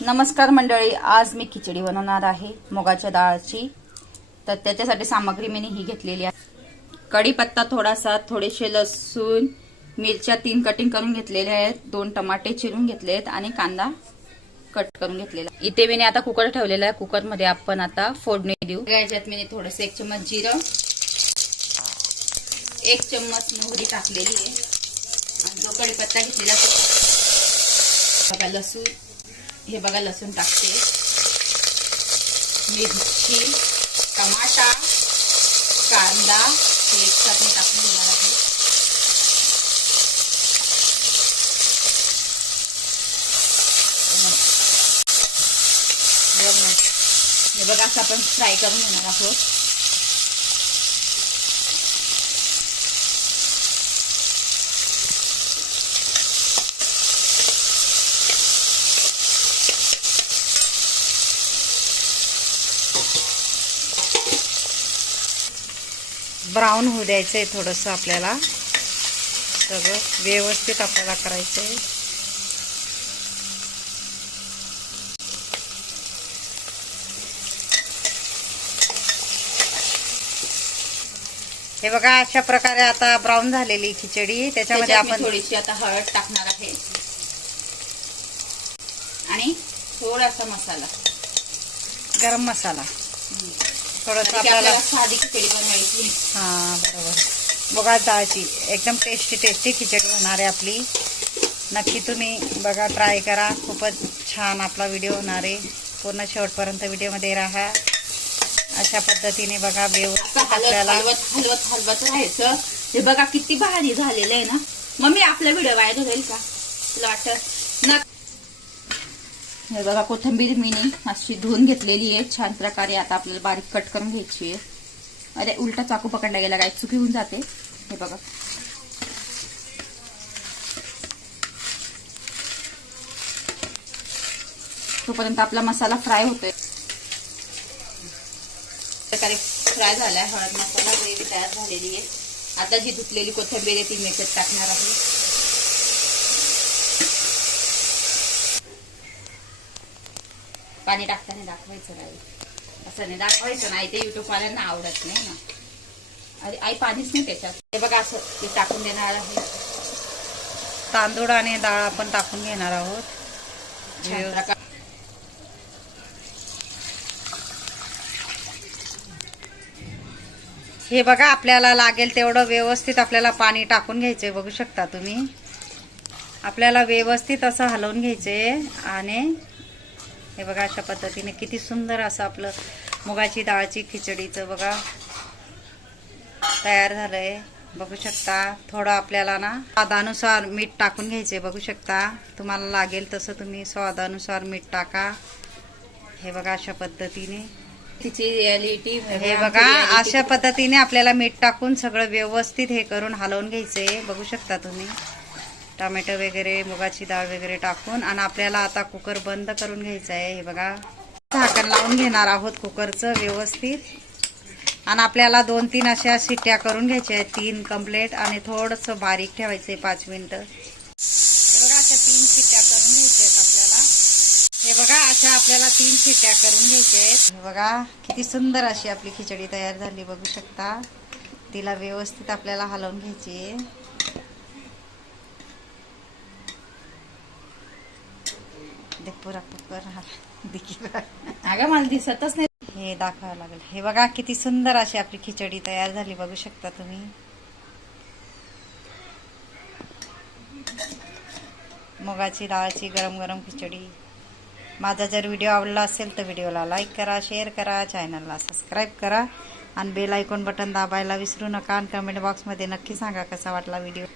नमस्कार मंडळी, आज मी खिचडी बनवणार आहे मुगाच्या डाळची। तर त्याच्यासाठी सामग्री मी ही घेतलेली आहे। कढीपत्ता थोडासा, थोडेसे लसूण, मिरच्या 3 कटिंग करून घेतलेल्या आहेत, 2 टमाटे चिरून घेतले आहेत आणि कांदा कट करून घेतलेला। इथे मी आता कुकर ठेवलेला आहे। कुकर मध्ये आपण आता फोडणी देऊ। याच्यात मी थोडंसं 1 चम्मच जिरं, 1 चम्मच मोहरी टाकलेली आहे आणि जो कढीपत्ता घेतलेला बघा, लसूण हे बघा, लसूण टाकते, मिरची, टमाटा, कांदा हे एकसाथ मी टाकून घेणार आहे। हे बघा, असं आपण फ्राय करून घेणार आहोत। ब्राऊन होऊ द्यायचंय थोडंसं, आपल्याला सगळं व्यवस्थित आपल्याला करायचंय। हे बघा, अशा प्रकारे आता ब्राऊन झालेली खिचडी। त्याच्यामध्ये आपण थोडीशी आता हळद टाकणार आहे आणि थोडासा मसाला, गरम मसाला, थोडंसं आपल्याला साधी खिचडी बनवायची। हा बरोबर, मुगाच्या डाळची एकदम टेस्टी खिचडी होणार आहे आपली। नक्की तुम्ही बघा, ट्राय करा, खूपच छान आपला व्हिडिओ होणार आहे। पूर्ण शेवटपर्यंत व्हिडिओमध्ये राहा। अशा पद्धतीने बघा, व्यवस्थित आपल्याला हलवत राहायचं। हे बघा किती भारी झालेलं आहे ना। मम्मी, आपला व्हिडिओ व्हायरल होईल का तुला वाटत ना? हे बघा, कोथिंबीर मी अशी धुवून घेतलेली आहे छान प्रकारे। आता आपल्याला बारीक कट करून घ्यायची आहे। अरे, उलटा चाकू पकडला गेला, काय चुकी होऊन जाते। हे बघा, तोपर्यंत आपला मसाला फ्राय होतोय। प्रकारे फ्राय झालाय, हळद मसाला ग्रेव्ही तयार झालेली आहे। आता जी धुतलेली कोथिंबीर आहे ती मी याच्यात टाकणार आहे। पाणी टाकताना दाखवायचं नाही, असं नाही दाखवायचं नाही, ते युट्यूब वाल्यांना आवडत नाही ना। अरे आई, पाणीच नाही त्याच्यात। हे बघा, असं ते टाकून देणार आहे। तांदूळ आणि डाळ आपण टाकून घेणार आहोत। हे बघा, आपल्याला लागेल तेवढं व्यवस्थित आपल्याला पाणी टाकून घ्यायचंय। बघू शकता तुम्ही, आपल्याला व्यवस्थित असं हलवून घ्यायचंय। आणि हे बघा, अशा पद्धतीने किती सुंदर असं आपलं मुगाची डाळची खिचडीचं बघा तयार झालंय। बघू शकता, थोडं आपल्याला ना स्वादानुसार मीठ टाकून घ्यायचंय। बघू शकता, तुम्हाला लागेल तसं तुम्ही स्वादानुसार मीठ टाका। हे बघा, अशा पद्धतीने रियालिटी, हे बघा, अशा पद्धतीने आपल्याला मीठ टाकून सगळं व्यवस्थित हे करून हलवून घ्यायचंय। बघू शकता तुम्ही, टोमॅटो वगैरे, मुगाची डाळ वगैरे टाकून। आणि आपल्याला आता कुकर बंद करून घ्यायचा आहे। हे बघा, झाकण लावून घेणार आहोत कुकरचं व्यवस्थित। आणि आपल्याला 2-3 अशा शिट्ट्या करून घ्यायच्या आहेत, 3 कंप्लीट, आणि थोडंसं बारीक ठेवायचंय 5 मिनिटं। हे बघा, अशा 3 शिट्ट्या करून घ्यायच्या आहेत आपल्याला। हे बघा, अशा आपल्याला 3 शिट्ट्या करून घ्यायच्या आहेत। हे बघा, किती सुंदर अशी आपली खिचडी तयार झाली। बघू शकता, तिला व्यवस्थित आपल्याला हलवून घ्यायची आहे। पुरा कुकर अगं, मला दिसतच नाही, हे दाखवावं लागेल। हे बघा, किती सुंदर अशी आपली खिचडी तयार झाली। बघू शकता तुम्ही, मुगाची डाळची गरम गरम खिचडी। माझा जर व्हिडिओ आवडला असेल तर व्हिडिओला लाईक करा, शेअर करा, चॅनलला सबस्क्राईब करा आणि बेल आयकॉन बटन दाबायला विसरू नका। आणि कमेंट बॉक्समध्ये नक्की सांगा कसा वाटला व्हिडिओ।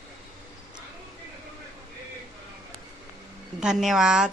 धन्यवाद।